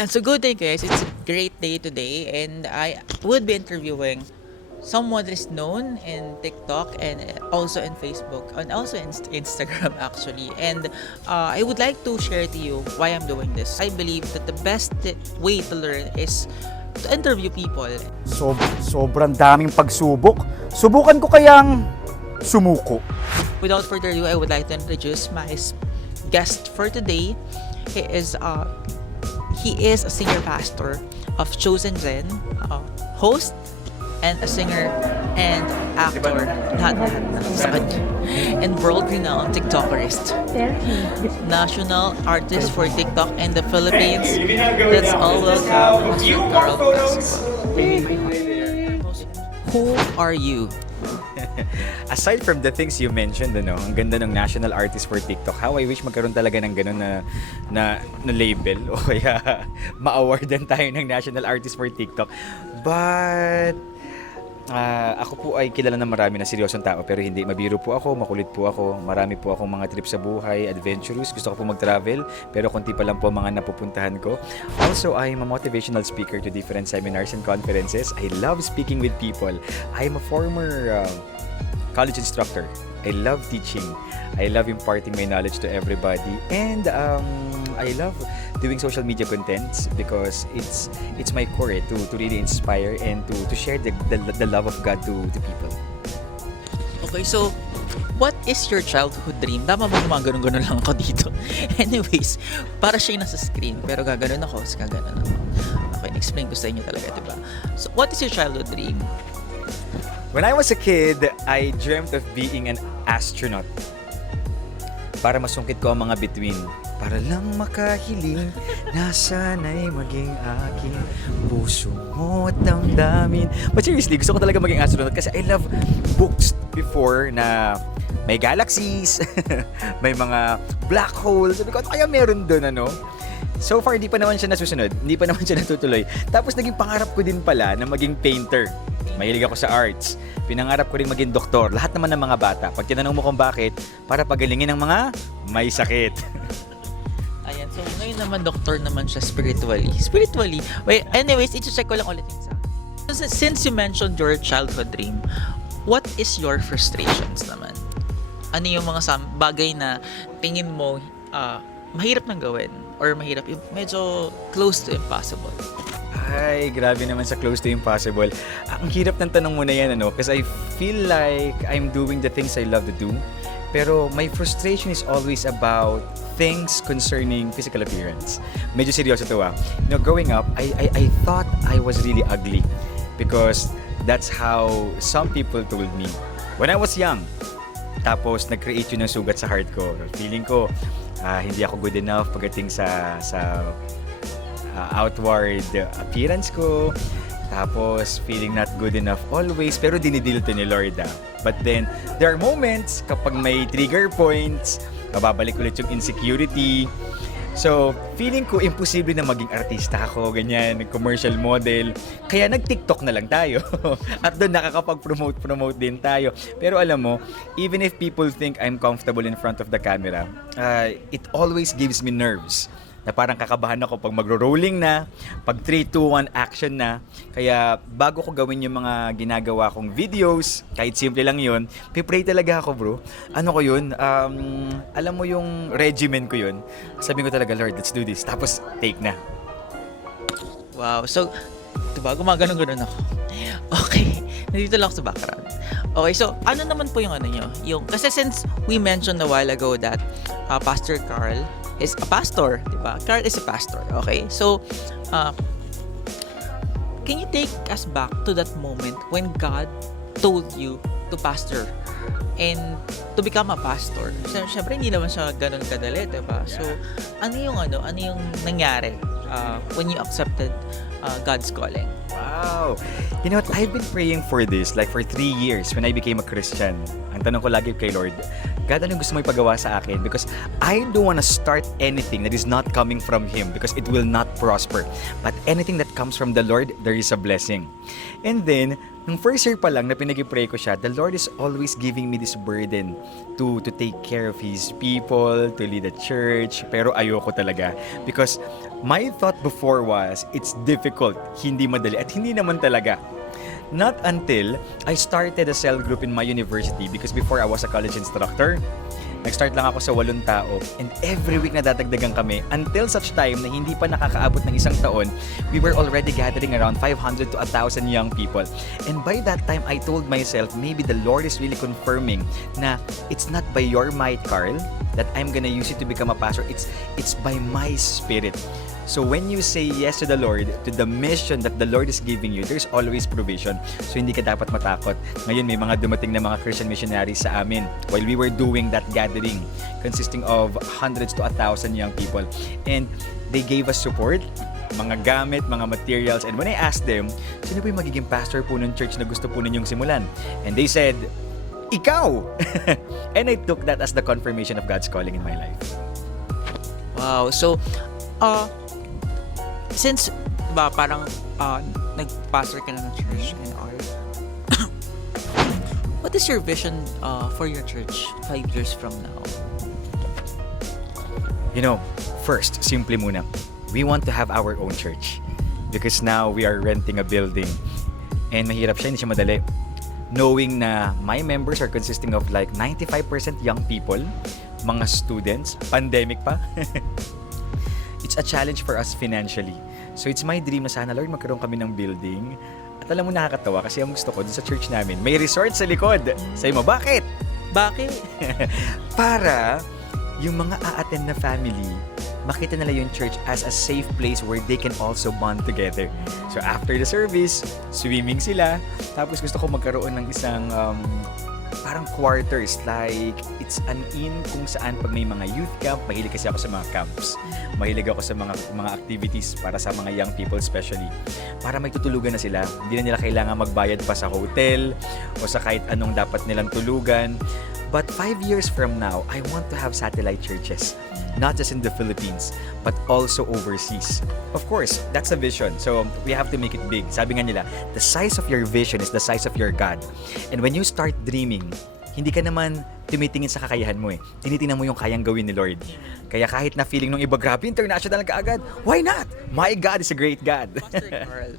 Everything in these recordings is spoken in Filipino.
And so good day guys, it's a great day today and I would be interviewing someone that is known in TikTok and also in Facebook and also in Instagram actually. And I would like to share to you why I'm doing this. I believe that the best way to learn is to interview people. Sobrang daming pagsubok. Subukan ko kayang sumuko. Without further ado, I would like to introduce my guest for today. He is a senior pastor of Chosen Zen, host, and a singer and actor, and world-renowned TikTokerist, national artist for TikTok in the Philippines. Let's all welcome Pastor Carl Pascua. Who are you? Aside from the things you mentioned, ang ganda ng national artist for TikTok. How I wish magkaroon talaga ng ganun na label o kaya ma-awardan tayo ng national artist for TikTok. But ako po ay kilala ng marami na seryosong tao pero hindi. Mabiro po ako, makulit po ako, marami po akong mga trip sa buhay, adventurous. Gusto ko po mag-travel pero konti pa lang po mga napupuntahan ko. Also, I'm a motivational speaker to different seminars and conferences. I love speaking with people. I'm a former college instructor. I love teaching. I love imparting my knowledge to everybody. And I love doing social media contents because it's my core to really inspire and to share the love of God to people. Okay, so what is your childhood dream? Tama ba mga ganun-ganun lang ako dito? Anyways, para siya nasa screen, pero gaganon ako, gaganon ako. Okay, explain ko sa inyo talaga, diba? So, what is your childhood dream? When I was a kid, I dreamt of being an astronaut. Para masungkit ko ang mga bituin. Para lang makahiling, nasana'y maging aking puso mo at damdamin. But seriously, gusto ko talaga maging astronaut kasi I love books before na may galaxies, may mga black holes. Sabi ko, kaya meron doon, So far, hindi pa naman siya nasusunod. Hindi pa naman siya natutuloy. Tapos naging pangarap ko din pala na maging painter. Mahilig ako sa arts. Pinangarap ko rin maging doktor. Lahat naman ng mga bata. Pag tinanong mo kung bakit, para pagalingin ng mga may sakit. Ayan, so ngayon naman doktor naman siya spiritually. Wait, anyways, i-check ko lang ulit yung sa. Since you mentioned your childhood dream, what is your frustrations naman? Ano yung mga bagay na tingin mo mahirap nang gawin or mahirap, medyo close to impossible? Ay, grabe naman sa close to impossible. Ang hirap ng tanong mo na yan, kasi I feel like I'm doing the things I love to do. Pero my frustration is always about things concerning physical appearance. Medyo seryoso to growing up, I thought I was really ugly because that's how some people told me when I was young. Tapos nag-create yun ng sugat sa heart ko. Feeling ko hindi ako good enough pagdating sa outward appearance ko. Tapos feeling not good enough always, pero dinidil to ni Lord. But then there are moments kapag may trigger points, mababalik ulit yung insecurity. So, feeling ko imposible na maging artista ako, ganyan, commercial model. Kaya nag-TikTok na lang tayo. At doon nakakapag-promote din tayo. Pero alam mo, even if people think I'm comfortable in front of the camera, it always gives me nerves. Na parang kakabahan ako pag magro-rolling na, pag 3, 2, 1 action na. Kaya bago ko gawin yung mga ginagawa kong videos, kahit simple lang yun, pipray talaga ako, bro. Ano ko yun? Alam mo yung regimen ko yun. Sabi ko talaga, Lord, let's do this. Tapos, take na. Wow, so, diba, gumaganon-ganon ako. Okay, nandito lang ako sa background. Okay, so, ano naman po yung nyo? Kasi since we mentioned a while ago that Pastor Carl is a pastor, diba? Carl is a pastor, okay? So, can you take us back to that moment when God told you to pastor and to become a pastor? Siyempre, hindi naman siya ganun kadali, diba? So, ano yung nangyari when you accepted God's calling? Wow! You know what? I've been praying for this like for 3 years when I became a Christian. Ang tanong ko lagi kay Lord, God, ano gusto mo ipagawa sa akin? Because I don't want to start anything that is not coming from Him because it will not prosper. But anything that comes from the Lord, there is a blessing. And then, Nung first year pa lang na pinag-pray ko siya, the Lord is always giving me this burden to take care of His people, to lead a church. Pero ayoko talaga. Because my thought before was, it's difficult, hindi madali. At hindi naman talaga. Not until I started a cell group in my university, because before I was a college instructor. Nag-start lang ako sa 8 tao, and every week nadadagdagan kami until such time na hindi pa nakakaabot ng 1 taon, we were already gathering around 500 to 1,000 young people. And by that time, I told myself, maybe the Lord is really confirming na it's not by your might, Carl, that I'm gonna use you to become a pastor. It's by my spirit. So when you say yes to the Lord, to the mission that the Lord is giving you, there's always provision. So hindi ka dapat matakot. Ngayon may mga dumating na mga Christian missionaries sa amin while we were doing that gathering consisting of hundreds to 1,000 young people. And they gave us support, mga gamit, mga materials. And when I asked them, sino po yung magiging pastor po ng church na gusto po ninyong simulan? And they said, ikaw! And I took that as the confirmation of God's calling in my life. Wow. So, since, diba, parang nag-pastor ka na ng church and all, what is your vision for your church 5 years from now? You know, first, simple muna. We want to have our own church. Because now we are renting a building. And mahirap siya, hindi siya madali. Knowing na my members are consisting of like 95% young people, mga students, pandemic pa. It's a challenge for us financially. So it's my dream na sana, Lord, magkaroon kami ng building. At alam mo, nakakatawa kasi ang gusto ko dun sa church namin, may resort sa likod. Sabi mo, bakit? Bakit? Para yung mga a-attend na family, makita nila yung church as a safe place where they can also bond together. So after the service, swimming sila. Tapos gusto ko magkaroon ng isang parang quarters, like it's an inn kung saan pag may mga youth camp, mahilig kasi ako sa mga camps. Mahilig ako sa mga activities para sa mga young people especially. Para may tutulugan na sila. Hindi na nila kailangan magbayad pa sa hotel o sa kahit anong dapat nilang tulugan. But 5 years from now, I want to have satellite churches. Not just in the Philippines, but also overseas. Of course, that's a vision. So, we have to make it big. Sabi nga nila, the size of your vision is the size of your God. And when you start dreaming, hindi ka naman tumitingin sa kakayahan mo eh. Tinitingnan mo yung kayang gawin ni Lord. Kaya kahit na feeling nung iba, grabe, international ka agad. Why not? My God is a great God. Pastor Carl,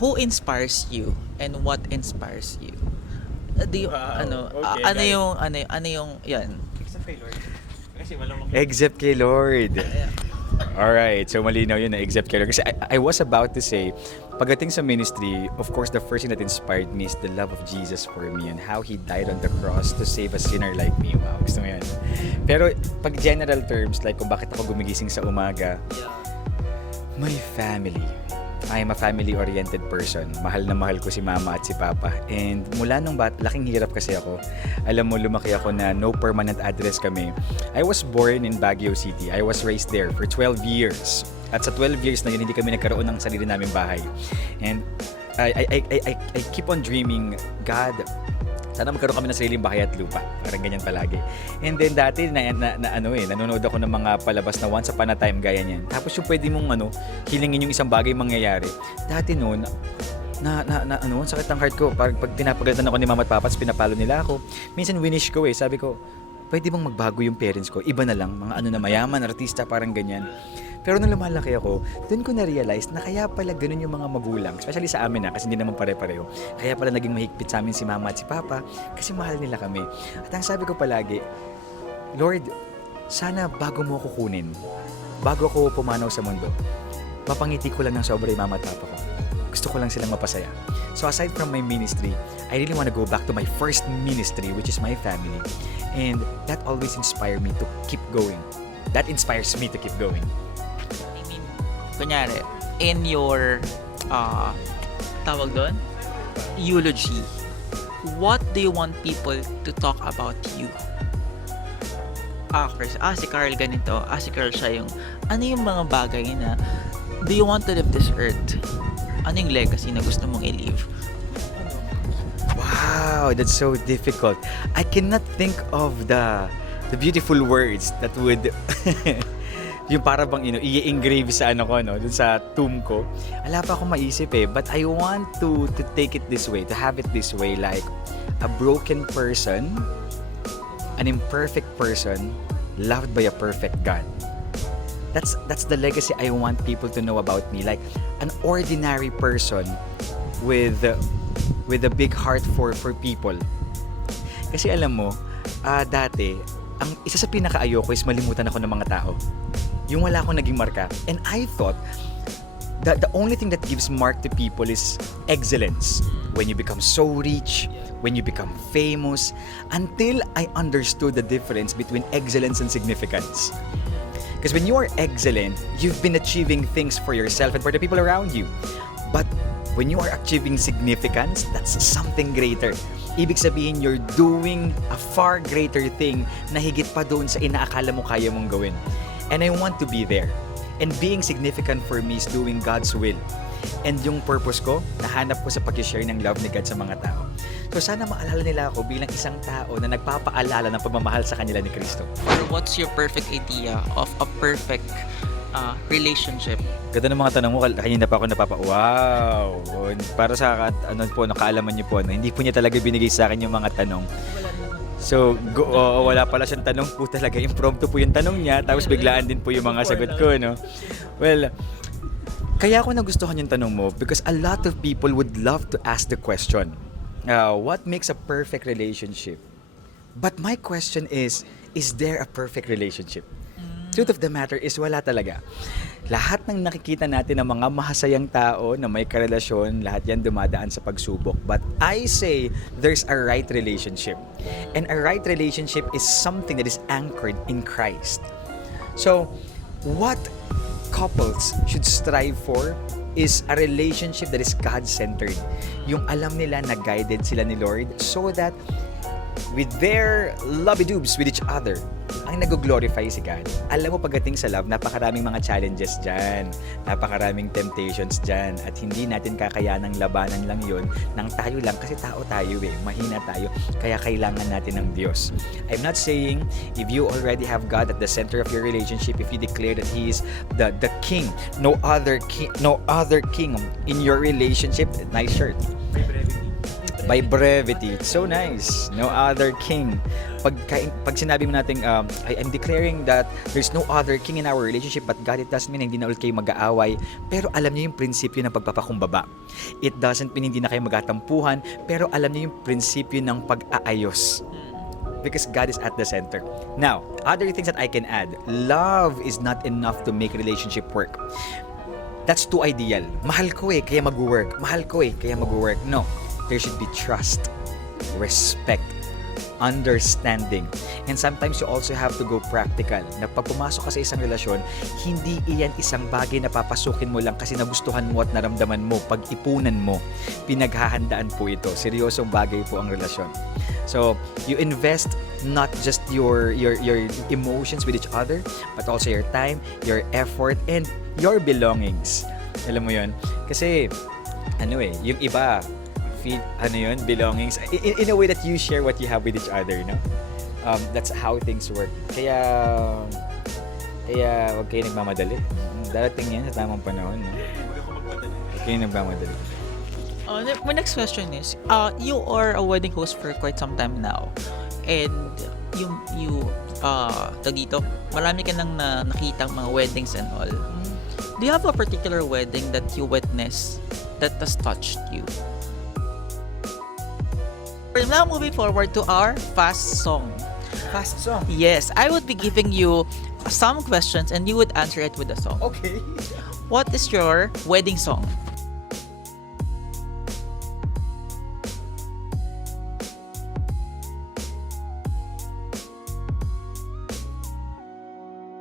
who inspires you and what inspires you? Do you, Wow. Okay, ano yung, yan. Except kay Lord. Kasi except kay Lord. Alright, so malinaw yun na except kay Lord. Kasi I was about to say, pagdating sa ministry, of course, the first thing that inspired me is the love of Jesus for me and how He died on the cross to save a sinner like me. Wow, gusto mo yan. Pero pag general terms, like kung bakit ako gumigising sa umaga, my family. I am a family-oriented person. Mahal na mahal ko si mama at si papa. And mula nung laking hirap kasi ako. Alam mo, lumaki ako na no permanent address kami. I was born in Baguio City. I was raised there for 12 years. At sa 12 years na yun, hindi kami nagkaroon ng sarili naming bahay. And I keep on dreaming, God, sana magkaroon kami ng sariling bahay at lupa. Parang ganyan palagi. And then dati nanonood ako ng mga palabas na Once Upon a Time gaya niyan. Tapos yung pwede mong hilingin yung isang bagay mangyayari. Dati noon, sakit ang heart ko. Pag pinapagalitan ako ni mama at papa, pinapalo nila ako. Minsan winish ko sabi ko, pwede bang magbago yung parents ko? Iba na lang, mga mayaman, artista, parang ganyan. Pero nung lumalaki ako, doon ko na-realize na kaya pala ganun yung mga magulang, especially sa amin kasi hindi naman pare-pareho. Kaya pala naging mahigpit sa amin si mama at si papa kasi mahal nila kami. At ang sabi ko palagi, Lord, sana bago mo ako kunin, bago ako pumanaw sa mundo, mapangiti ko lang ng sobra yung mama at papa ko. Gusto ko lang silang mapasaya. So aside from my ministry, I really want to go back to my first ministry, which is my family. And that always inspired me to keep going. That inspires me to keep going. Kunyari, in your tawag doon, eulogy, what do you want people to talk about you? Chris, si Carl ganito, si Carl siya yung, ano yung mga bagay na, do you want to leave this earth? Ano yung legacy na gusto mong i-leave? Wow, that's so difficult. I cannot think of the beautiful words that would yung para bang i-engrave sa ano ko, no, dun sa tomb ko. Wala pa akong maisip eh, but I want to take it this way, to have it this way, like a broken person, an imperfect person, loved by a perfect God. That's the legacy I want people to know about me, like an ordinary person with a big heart for people. Kasi alam mo, dati, ang isa sa pinaka-ayoko is malimutan ako ng mga tao. Yung wala akong naging marka. And I thought that the only thing that gives mark to people is excellence. When you become so rich, when you become famous, until I understood the difference between excellence and significance. Because when you are excellent, you've been achieving things for yourself and for the people around you. But when you are achieving significance, that's something greater. Ibig sabihin, you're doing a far greater thing na higit pa doon sa inaakala mo kaya mong gawin. And I want to be there. And being significant for me is doing God's will. And yung purpose ko, nahanap ko sa pag-share ng love ni God sa mga tao. So sana maalala nila ako bilang isang tao na nagpapaalala ng pagmamahal sa kanila ni Kristo. Or what's your perfect idea of a perfect relationship? Ganda ng mga tanong mo, kanina pa ako wow! Para sa kaalaman niyo po, hindi po niya talaga binigay sa akin yung mga tanong. So, wala pala siyang tanong po talaga. Impromptu po yung tanong niya, tapos biglaan din po yung mga sagot ko, no? Well, kaya ako nagustuhan yung tanong mo because a lot of people would love to ask the question, what makes a perfect relationship? But my question is there a perfect relationship? Truth of the matter is wala talaga. Lahat ng nakikita natin ng mga mahasayang tao na may karelasyon, lahat yan dumadaan sa pagsubok. But I say there's a right relationship. And a right relationship is something that is anchored in Christ. So, what couples should strive for is a relationship that is God-centered. Yung alam nila na guided sila ni Lord so that with their lovey-doobs with each other, ang nag-glorify si God. Alam mo, pagdating sa love, napakaraming mga challenges dyan, napakaraming temptations dyan, at hindi natin kakayanang labanan lang yun nang tayo lang, kasi tao tayo mahina tayo, kaya kailangan natin ng Diyos. I'm not saying if you already have God at the center of your relationship, if you declare that He is the king, no other king in your relationship, nice shirt. By brevity. It's so nice. No other king. Pag sinabi mo natin, I'm declaring that there's no other king in our relationship, but God, it doesn't mean hindi na ulit kayo mag-aaway. Pero alam niyo yung prinsipyo ng pagpapakumbaba. It doesn't mean hindi na kayo magatampuhan, pero alam niyo yung prinsipyo ng pag-aayos. Because God is at the center. Now, other things that I can add. Love is not enough to make relationship work. That's too ideal. Mahal ko kaya mag-work. Mahal ko kaya mag-work. No. There should be trust, respect, understanding. And sometimes you also have to go practical. Na pag pumasok ka sa isang relasyon, hindi iyan isang bagay na papasukin mo lang kasi nagustuhan mo at naramdaman mo, pag-ipunan mo. Pinaghahandaan po ito. Seryosong bagay po ang relasyon. So, you invest not just your emotions with each other, but also your time, your effort, and your belongings. Alam mo yun? Kasi, yung iba, belongings. In a way that you share what you have with each other, no? That's how things work. Kaya wag kayo nagmamadali. Darating yan sa tamang panahon, no? Wag kayo nagmamadali. My next question is, you are a wedding host for quite some time now. And dito, marami ka nang nakitang mga weddings and all. Do you have a particular wedding that you witnessed that has touched you? We're now moving forward to our fast song. Fast song? Yes, I would be giving you some questions and you would answer it with a song. Okay. What is your wedding song?